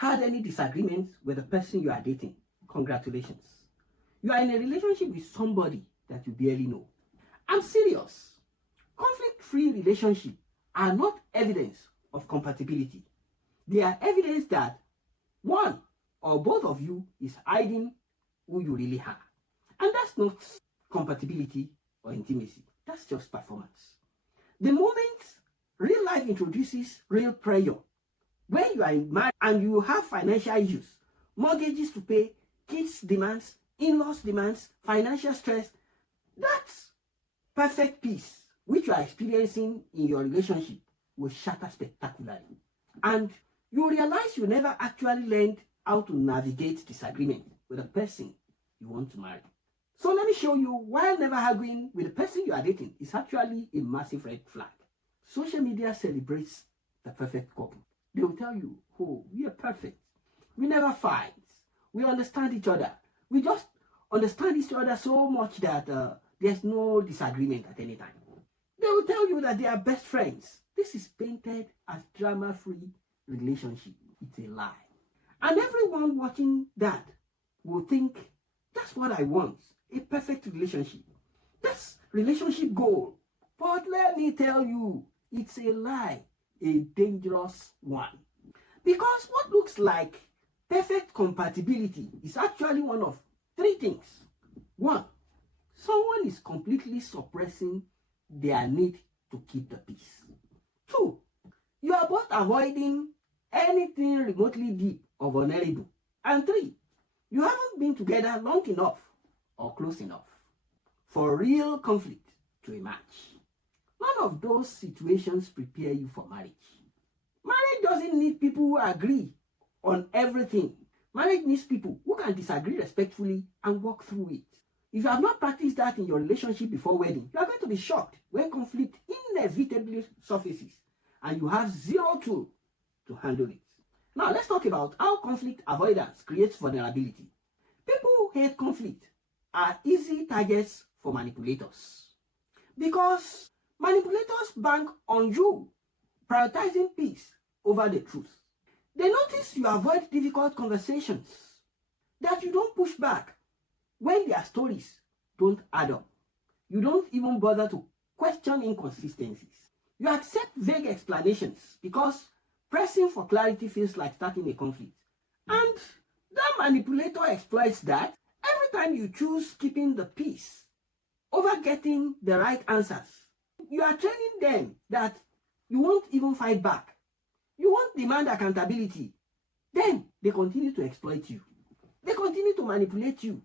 had any disagreements with the person you are dating, congratulations. You are in a relationship with somebody that you barely know. I'm serious. Conflict-free relationships are not evidence of compatibility. They are evidence that one or both of you is hiding who you really are. And that's not compatibility or intimacy. That's just performance. The moment real life introduces real pressure, when you are married and you have financial issues, mortgages to pay, kids' demands, in-laws' demands, financial stress, that's perfect peace, which you are experiencing in your relationship, will shatter spectacularly. And you realize you never actually learned how to navigate disagreement with a person you want to marry. So let me show you why never arguing with the person you are dating is actually a massive red flag. Social media celebrates the perfect couple. They will tell you, oh, we are perfect. We never fight. We understand each other. We just understand each other so much that there's no disagreement at any time. They will tell you that they are best friends. This is painted as drama-free relationship. It's a lie. And everyone watching that will think, that's what I want, a perfect relationship. That's relationship goal. But let me tell you, it's a lie, a dangerous one. Because what looks like perfect compatibility is actually one of three things. One, someone is completely suppressing their need to keep the peace. Two, you are both avoiding anything remotely deep or vulnerable. And three, you haven't been together long enough or close enough for real conflict to emerge. None of those situations prepare you for marriage. Marriage doesn't need people who agree on everything. Marriage needs people who can disagree respectfully and work through it. If you have not practiced that in your relationship before wedding, you are going to be shocked when conflict inevitably surfaces and you have zero tool to handle it. Now let's talk about how conflict avoidance creates vulnerability. People who hate conflict are easy targets for manipulators because manipulators bank on you prioritizing peace over the truth. They notice you avoid difficult conversations, that you don't push back when their stories don't add up. You don't even bother to question inconsistencies. You accept vague explanations because pressing for clarity feels like starting a conflict. And that manipulator exploits that. Every time you choose keeping the peace over getting the right answers, you are training them that you won't even fight back. You won't demand accountability. Then they continue to exploit you. They continue to manipulate you.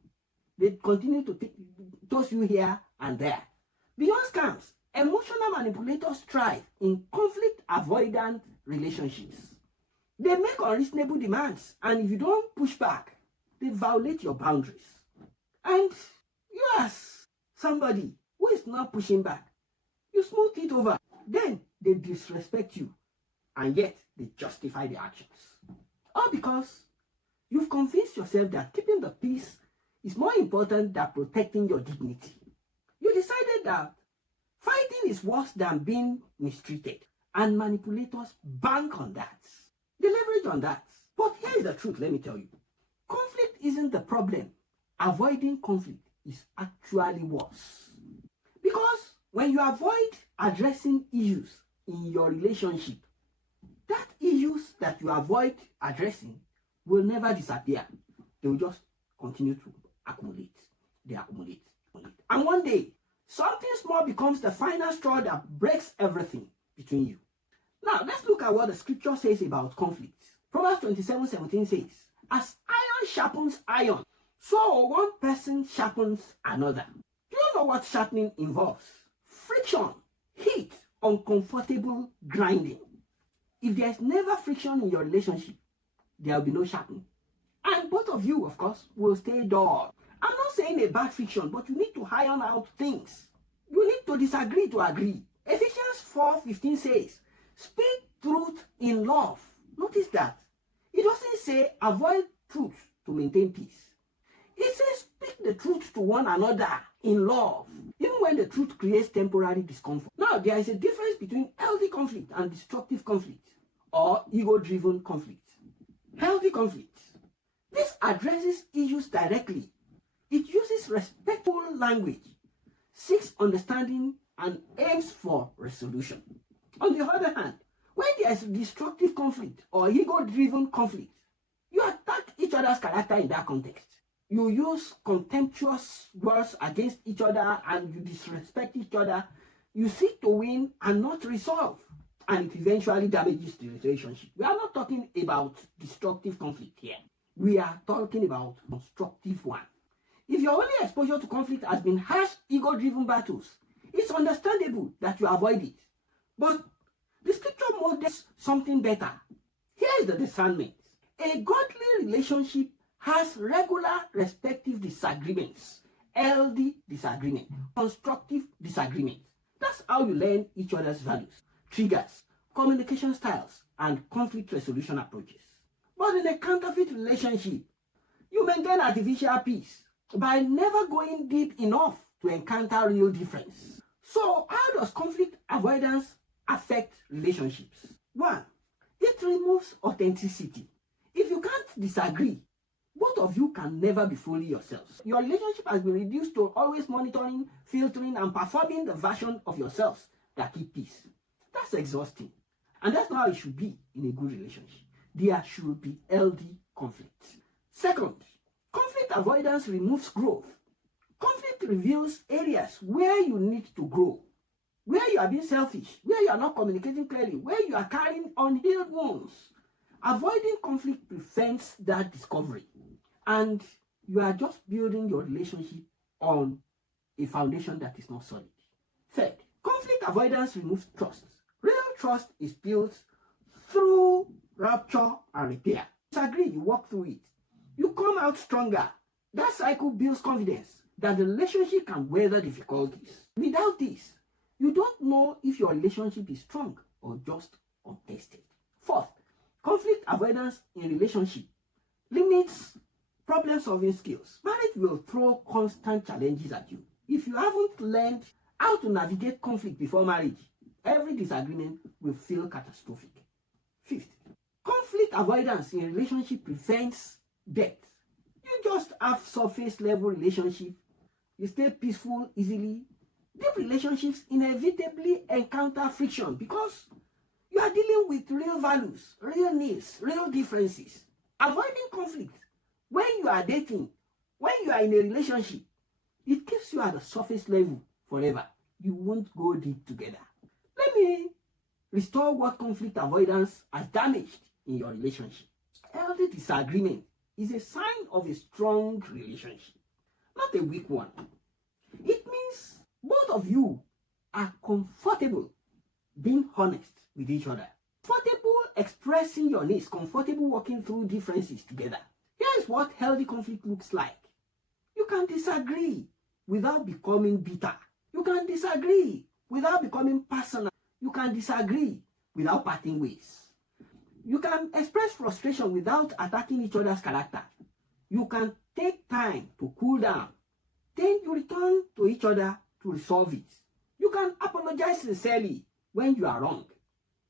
They continue to toss you here and there. Beyond scams, emotional manipulators thrive in conflict avoidant relationships. They make unreasonable demands, and if you don't push back, they violate your boundaries. And you as somebody who is not pushing back, you smooth it over. Then they disrespect you, and yet they justify the actions. All because you've convinced yourself that keeping the peace is more important than protecting your dignity. You decided that fighting is worse than being mistreated, and manipulators bank on that. They leverage on that. But here is the truth, let me tell you. Conflict isn't the problem. Avoiding conflict is actually worse. Because when you avoid addressing issues in your relationship, that issues that you avoid addressing will never disappear. They will just continue to accumulate. They accumulate. And one day, something small becomes the final straw that breaks everything between you. Now, let's look at what the scripture says about conflict. Proverbs 27:17 says, as iron sharpens iron, so one person sharpens another. Do you know what sharpening involves? Friction, heat, uncomfortable grinding. If there's never friction in your relationship, there will be no sharpening. And both of you, of course, will stay dull. I'm not saying a bad friction, but you need to iron out things. You need to disagree to agree. Ephesians 4:15 says, speak truth in love. Notice that. It doesn't say avoid truth to maintain peace. It says speak the truth to one another in love, even when the truth creates temporary discomfort. Now, there is a difference between healthy conflict and destructive conflict, or ego-driven conflict. Healthy conflict. This addresses issues directly. It uses respectful language, seeks understanding, and aims for resolution. On the other hand, when there is destructive conflict or ego-driven conflict, you attack each other's character in that context. You use contemptuous words against each other and you disrespect each other. You seek to win and not resolve, and it eventually damages the relationship. We are not talking about destructive conflict here. We are talking about constructive one. If your only exposure to conflict has been harsh, ego-driven battles, it's understandable that you avoid it. But the scripture models something better. Here is the discernment. A godly relationship has regular respective disagreements, healthy disagreement, constructive disagreement. That's how you learn each other's values, triggers, communication styles, and conflict resolution approaches. But in a counterfeit relationship, you maintain artificial peace by never going deep enough to encounter real difference. So how does conflict avoidance affect relationships? 1. It removes authenticity. If you can't disagree, both of you can never be fully yourselves. Your relationship has been reduced to always monitoring, filtering, and performing the version of yourselves that keep peace. That's exhausting. And that's not how it should be in a good relationship. There should be healthy conflict. Second, conflict avoidance removes growth. Conflict reveals areas where you need to grow, where you are being selfish, where you are not communicating clearly, where you are carrying unhealed wounds. Avoiding conflict prevents that discovery, and you are just building your relationship on a foundation that is not solid. Third, conflict avoidance removes trust. Real trust is built through rupture and repair. Disagree, you walk through it. You come out stronger. That cycle builds confidence that the relationship can weather difficulties. Without this, you don't know if your relationship is strong or just untested. Fourth, conflict avoidance in relationship limits problem-solving skills. Marriage will throw constant challenges at you. If you haven't learned how to navigate conflict before marriage, every disagreement will feel catastrophic. Fifth, conflict avoidance in relationship prevents depth. You just have surface-level relationship. You stay peaceful easily. Deep relationships inevitably encounter friction because you are dealing with real values, real needs, real differences. Avoiding conflict when you are dating, when you are in a relationship, it keeps you at the surface level forever. You won't go deep together. Let me restore what conflict avoidance has damaged in your relationship. Healthy disagreement is a sign of a strong relationship, not a weak one. It means both of you are comfortable being honest with each other, comfortable expressing your needs, comfortable working through differences together. Here is what healthy conflict looks like. You can disagree without becoming bitter. You can disagree without becoming personal. You can disagree without parting ways. You can express frustration without attacking each other's character. You can take time to cool down. Then you return to each other to resolve it. You can apologize sincerely when you are wrong.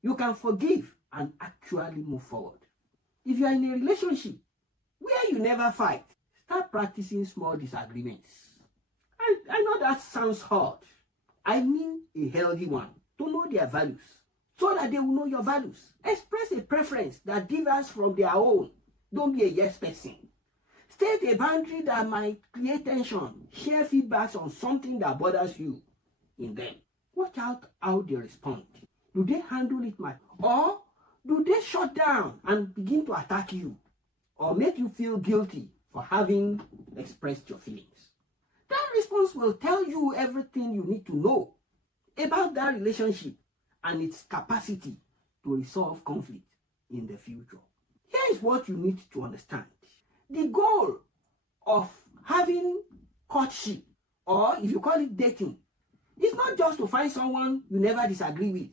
You can forgive and actually move forward. If you are in a relationship where you never fight, start practicing small disagreements. I know that sounds hard. I mean a healthy one, to know their values, so that they will know your values. Express a preference that differs from their own. Don't be a yes person. State a boundary that might create tension. Share feedbacks on something that bothers you in them. Watch out how they respond. Do they handle it or do they shut down and begin to attack you or make you feel guilty for having expressed your feelings? That response will tell you everything you need to know about that relationship and its capacity to resolve conflict in the future. Here is what you need to understand. The goal of having courtship, or if you call it dating, is not just to find someone you never disagree with.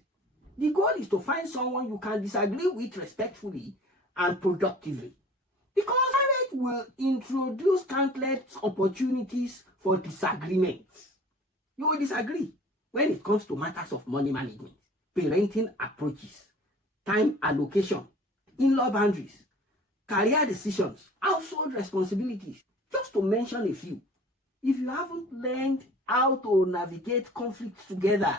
The goal is to find someone you can disagree with respectfully and productively. Because marriage will introduce countless opportunities for disagreements. You will disagree when it comes to matters of money management, parenting approaches, time allocation, in-law boundaries, career decisions, household responsibilities, just to mention a few. If you haven't learned how to navigate conflicts together,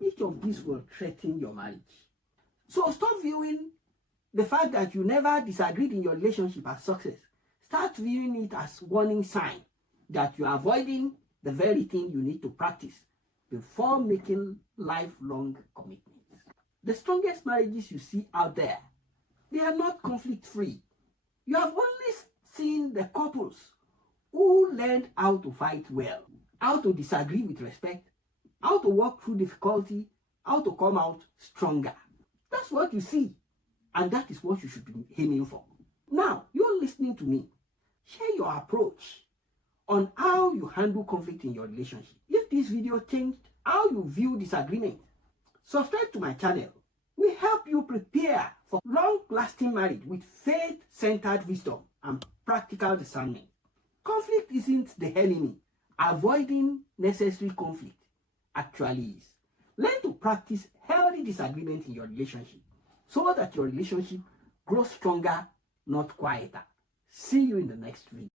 each of these will threaten your marriage. So stop viewing the fact that you never disagreed in your relationship as success. Start viewing it as warning sign that you are avoiding the very thing you need to practice before making lifelong commitments. The strongest marriages you see out there, they are not conflict-free. You have only seen the couples who learned how to fight well, how to disagree with respect, how to walk through difficulty, how to come out stronger. That's what you see, and that is what you should be aiming for. Now, you're listening to me. Share your approach on how you handle conflict in your relationship. If this video changed how you view disagreement, subscribe to my channel. We help you prepare for long-lasting marriage with faith-centered wisdom and practical discernment. Conflict isn't the enemy. Avoiding necessary conflict actually is. Learn to practice healthy disagreement in your relationship so that your relationship grows stronger, not quieter. See you in the next video.